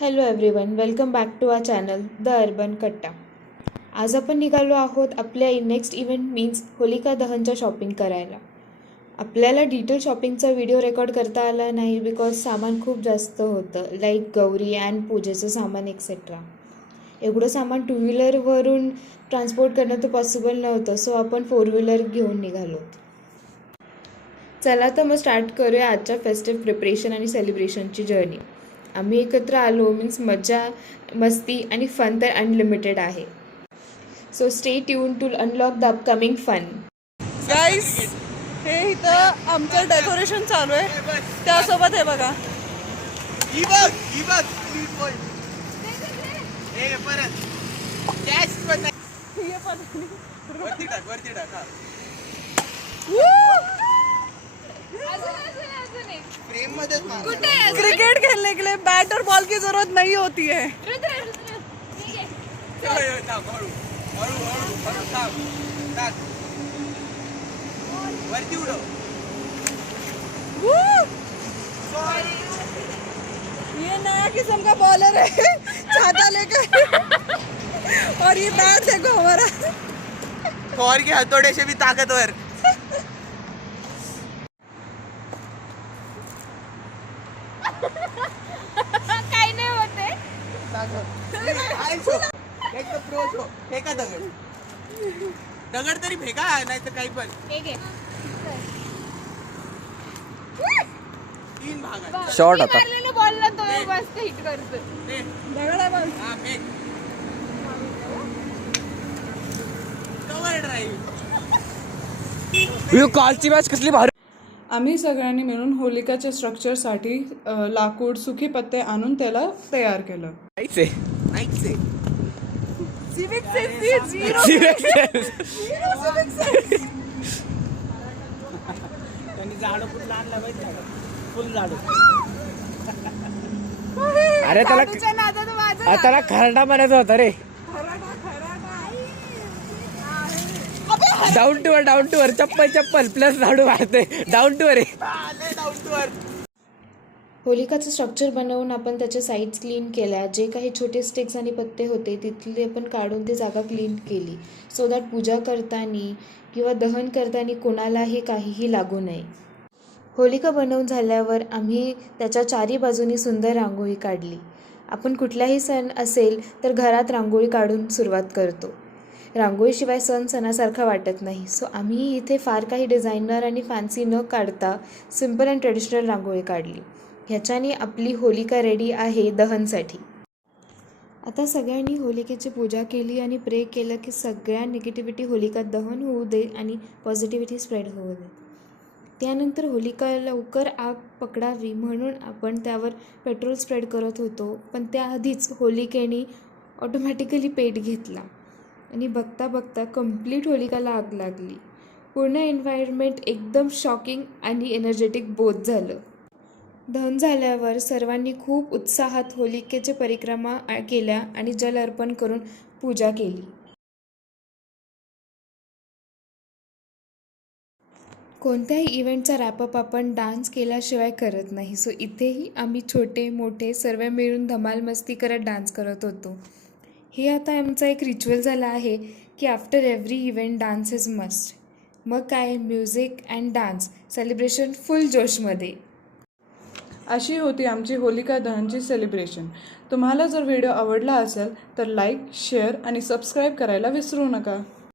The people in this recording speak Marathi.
Hello everyone, welcome back to our channel the urban Katta. आज आपण निघालो आहोत आपल्या नेक्स्ट इव्हेंट मीन्स होलिका दहनच्या शॉपिंग करायला. आपल्याला डिटेल शॉपिंगचा व्हिडिओ रेकॉर्ड करता आला नाही बिकॉज सामान खूप जास्त होतं, लाईक गौरी अँड पूजेचं सामान एक्सेट्रा. एवढं सामान टू व्हीलरवरून ट्रान्सपोर्ट करणं तर पॉसिबल नव्हतं, सो आपण 4 व्हीलर घेऊन निघालो. चला तर मग स्टार्ट करूया आजच्या फेस्टिव्ह प्रिपरेशन आणि सेलिब्रेशनची जर्नी. आम्ही एकत्र आलो मीन्स मजा, मस्ती आणि फन तर अनलिमिटेड आहे. So stay tune to unlock the upcoming fun. Guys, हे इथं आमचं डेकोरेशन चालू आहे, त्यासोबत हे बघा. क्रिकेट खेलने के लिए बैट और बॉल की जरूरत नहीं होती है. ये नया किस्म का बॉलर है, छाता लेकर. और ये बैट देखो हमारा, और के हथौड़े से भी ताकतवर. काही नाही होते. फेका दगड, दगड तरी फेका, नाही तर काही पण. तीन भाग शॉर्ट आता बॉलला तो मस्त हिट करतो. दगड आहे बघ. Cover drive. कालची मॅच कसली भारी. आम्ही सगळ्यांनी मिळून होलिकाच्या स्ट्रक्चरसाठी लाकूड, सुखे पत्ते आणून त्याला तयार केलं. नाहीच सिविक सेन्स झिरो. त्यांनी झाडं कुठलं आणलं माहिती आहे का? फुल झाडं. अरे जादूच्या नादात माझं त्याला खरडा म्हणायचं होतं रे. डाऊन टू वर चप्पल प्लस झाडू मारते. डाऊन टू वर होलिकाचं स्ट्रक्चर बनवून आपण त्याच्या साईड्स क्लीन केल्या. जे काही छोटे स्टिक्स आणि पत्ते होते तिथले आपण काढून ती जागा क्लीन केली, सो दॅट पूजा करताना किंवा दहन करताना कोणालाही काहीही लागू नये. होलिका बनवून झाल्यावर आम्ही त्याच्या चारी बाजूनी सुंदर रांगोळी काढली. आपण कुठलाही सण असेल तर घरात रांगोळी काढून सुरुवात करतो. रांगोळीशिवाय सण सणासारखा वाटत नाही, सो आम्ही इथे फार काही डिझायनर आणि फॅन्सी न काढता सिम्पल अँड ट्रेडिशनल रांगोळी काढली. ह्याच्याने आपली होलिका रेडी आहे दहनसाठी. आता सगळ्यांनी होलिकेची पूजा केली आणि प्रे केलं की सगळ्या निगेटिव्हिटी होलिका दहन होऊ दे आणि पॉझिटिव्हिटी स्प्रेड होऊ दे. त्यानंतर होलिका लवकर आग पकडावी म्हणून आपण त्यावर पेट्रोल स्प्रेड करत होतो, पण त्याआधीच होलिकेने ऑटोमॅटिकली पेट घेतला आणि बघता बघता कंप्लीट होलिकाला आग लागली. पूर्ण एन्व्हायरमेंट एकदम शॉकिंग आणि एनर्जेटिक बोथ झालं. दहन झाल्यावर सर्वांनी खूप उत्साहात होलिकेची परिक्रमा केल्या आणि जल अर्पण करून पूजा केली. कोणत्याही इव्हेंटचा रॅपअप आपण डान्स केल्याशिवाय करत नाही, सो इथेही आम्ही छोटे मोठे सर्व मिळून धमाल मस्ती करत डान्स करत होतो. हे आता आमचा एक रिच्युअल झाला आहे की after every event dance is must. मग काय, music and dance celebration full जोशमध्ये. अशी होती आमची होलिका दहनची सेलिब्रेशन. तुम्हाला जर व्हिडिओ आवडला असेल तर लाईक, शेअर आणि सबस्क्राईब करायला विसरू नका.